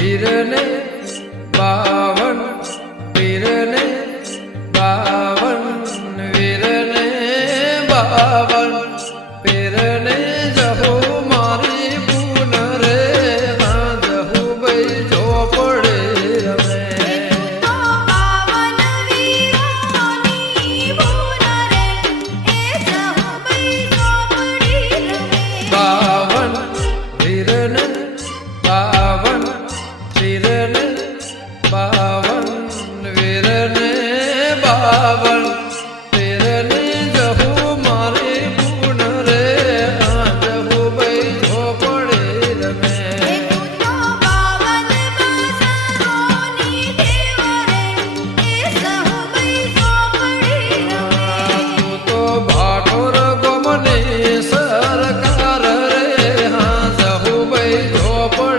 વીરને 52 વીરને 52 વીરને 52 પીરને જહો મારી પૂન રે હા જહો ભાઈ ચોપડે રમે બાવન વીરને 52 વીરને 52 વીરને 52